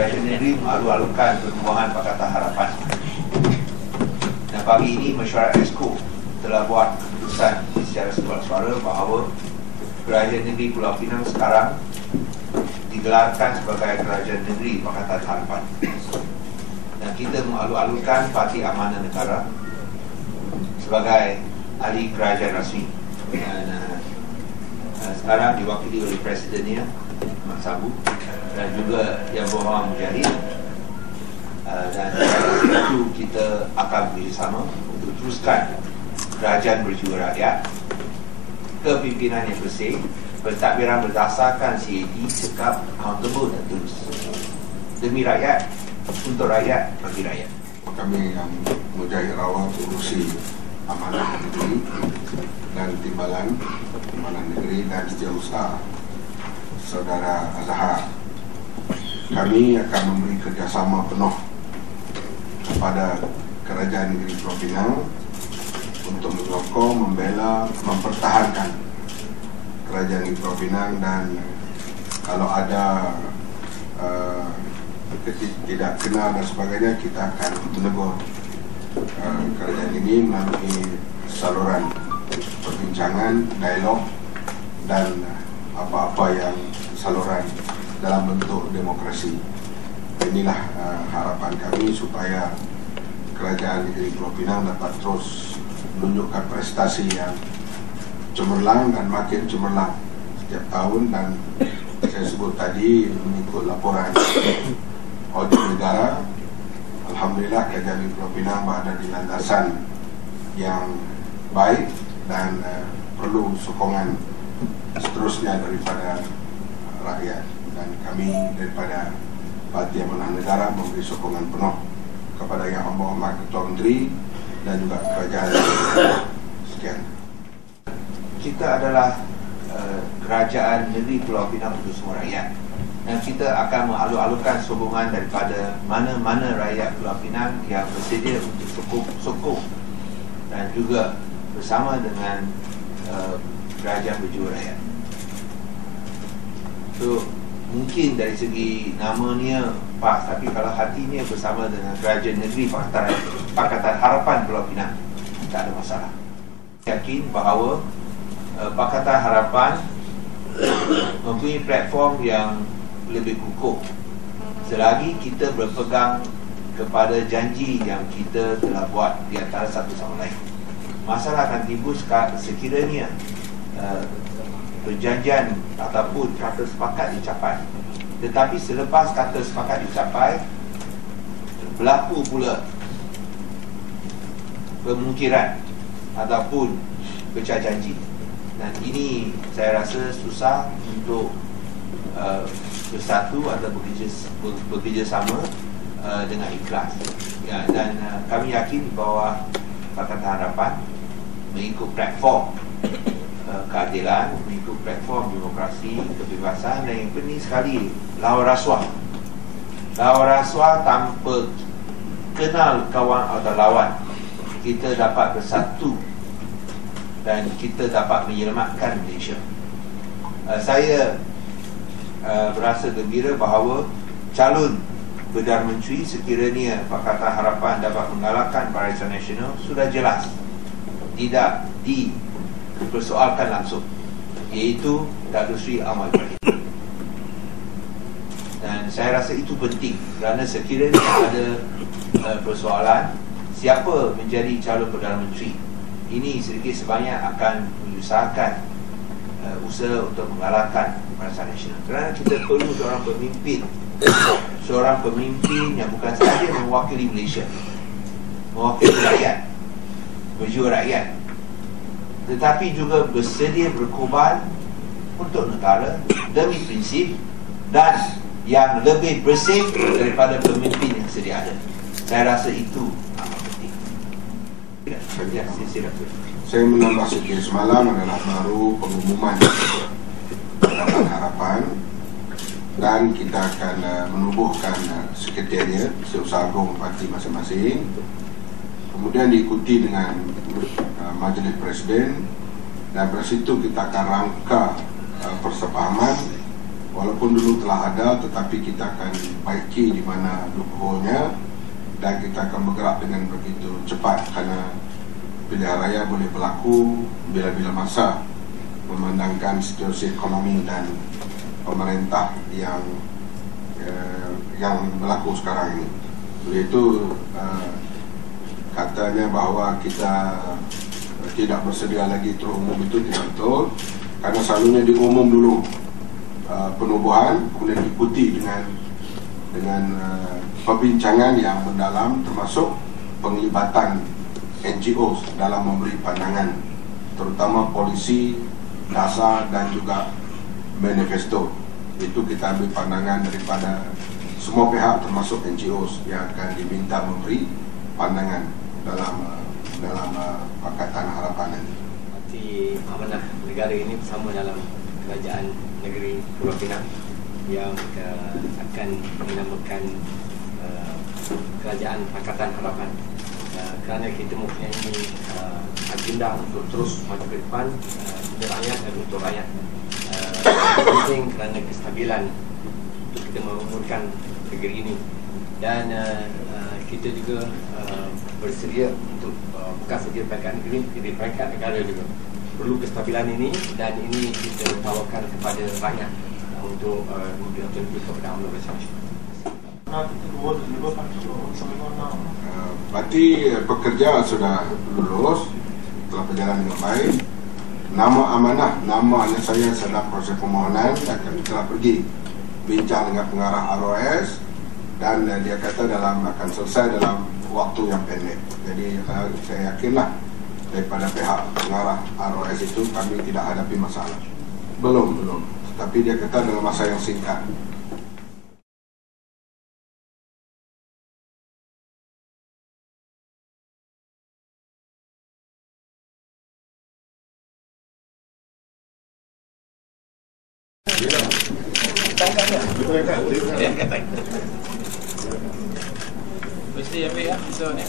Kerajaan Negeri mengalu-alukan pertumbuhan Pakatan Harapan. Dan pagi ini Mesyuarat Exco telah buat keputusan secara suara bahawa Kerajaan Negeri Pulau Pinang sekarang digelarkan sebagai Kerajaan Negeri Pakatan Harapan. Dan kita mengalu-alukan Parti Amanah Negara sebagai ahli kerajaan rasmi. Dan sekarang diwakili oleh Presidennya Mak Sabu dan juga Yang Berhormat Mujahid. Dan itu kita akan bekerjasama untuk teruskan kerajaan berjiwa rakyat, kepimpinan yang bersih, pentadbiran berdasarkan CAD, cekap, accountable dan tulus, demi rakyat, untuk rakyat, bagi rakyat. Kami yang Mujahid Rawat urusi amanah negeri dan timbalan amanah negeri dan setiausaha Saudara Azhar, kami akan memberi kerjasama penuh kepada Kerajaan Negeri Pulau Pinang untuk menyokong, membela, mempertahankan Kerajaan Negeri Pulau Pinang, dan kalau ada tidak kenal dan sebagainya, kita akan menegur kerajaan ini melalui saluran perbincangan, dialog dan apa-apa yang saluran dalam bentuk demokrasi. Inilah harapan kami supaya Kerajaan Negeri Pulau Pinang dapat terus menunjukkan prestasi yang cemerlang dan makin cemerlang setiap tahun. Dan saya sebut tadi, mengikut laporan audit negara, alhamdulillah Kerajaan Negeri Pulau Pinang berada di landasan yang baik dan perlu sokongan seterusnya daripada rakyat. Dan kami daripada Parti Amanah Negara memberi sokongan penuh kepada Yang Berhormat Ketua Menteri dan juga kerajaan. Sekian. Kita adalah Kerajaan Negeri Pulau Pinang untuk semua rakyat, dan kita akan mengalu-alukan sokongan daripada mana-mana rakyat Pulau Pinang yang bersedia untuk sokong dan juga bersama dengan kerajaan berjiwa rakyat. So, mungkin dari segi namanya pas, tapi kalau hatinya bersama dengan Kerajaan Negeri Pakatan Harapan Pulau Pinang, tak ada masalah. Yakin bahawa Pakatan Harapan mempunyai platform yang lebih kukuh selagi kita berpegang kepada janji yang kita telah buat di antara satu sama lain. Masalah akan timbul sekiranya perjanjian ataupun kata sepakat dicapai, tetapi selepas kata sepakat dicapai berlaku pula kemungkiran ataupun pecah janji, dan ini saya rasa susah untuk bersatu atau bekerjasama dengan ikhlas. Ya, dan kami yakin bahawa Pakatan Harapan mengikut platform keadilan, mengikut platform demokrasi, kebebasan, dan yang penting sekali lawan rasuah. Lawan rasuah tanpa kenal kawan atau lawan, kita dapat bersatu dan kita dapat menyelamatkan Malaysia. Saya berasa gembira bahawa calon Perdana Menteri sekiranya Pakatan Harapan dapat mengalahkan Barisan Nasional sudah jelas, tidak dipersoalkan langsung, iaitu Datuk Seri Ahmad Ibrahim. Dan saya rasa itu penting, kerana sekiranya ada persoalan siapa menjadi calon Perdana Menteri, ini sedikit sebanyak akan menyusahkan usaha untuk mengalahkan Barisan Nasional. Kerana kita perlu seorang pemimpin yang bukan sahaja mewakili Malaysia, mewakili rakyat, berjiwa rakyat, tetapi juga bersedia berkorban untuk negara demi prinsip, dan yang lebih bersih daripada pemimpin yang sedia ada. Saya rasa itu amat penting. Ya, saya menambah sikit, semalam adalah baru pengumuman Pakatan Harapan, dan kita akan menubuhkan sekretariat Setiausaha Agung parti masing-masing, kemudian diikuti dengan Majlis Presiden, dan dari situ kita akan rangka persepahaman walaupun dulu telah ada, tetapi kita akan baiki di mana loophole-nya, dan kita akan bergerak dengan begitu cepat kerana pilihan raya boleh berlaku bila-bila masa, memandangkan situasi ekonomi dan pemerintah yang berlaku sekarang ini. Oleh itu katanya bahawa kita tidak bersedia lagi terus umum itu tidak betul, karena selalunya diumum dulu penubuhan, kemudian diikuti dengan perbincangan yang mendalam, termasuk penglibatan NGO dalam memberi pandangan, terutama polisi dasar dan juga manifesto. Itu kita ambil pandangan daripada semua pihak, termasuk NGO yang akan diminta memberi pandangan dalam Pakatan Harapan ini. Parti Amanah Negara ini bersama dalam Kerajaan Negeri Pulau Pinang yang akan dinamakan Kerajaan Pakatan Harapan, kerana kita mempunyai agenda untuk terus maju ke depan untuk rakyat dan untuk rakyat. Penting kerana kestabilan untuk kita membangunkan negeri ini, dan kita juga bersedia untuk bukan saja peringkat negeri, di peringkat negara juga perlu kestabilan ini, dan ini kita tawarkan kepada rakyat untuk lebih kepada UMNO bersama. Parti pekerja sudah lulus, telah berjalan dengan baik. Nama amanah, namanya saya sedang proses permohonan, akan telah pergi bincang dengan pengarah ROS, dan dia kata akan selesai dalam waktu yang pendek. Jadi saya yakinlah daripada pihak pengarah ROS itu kami tidak hadapi masalah. Belum. Tapi dia kata dalam masa yang singkat. Mesti ambil ya, so ni.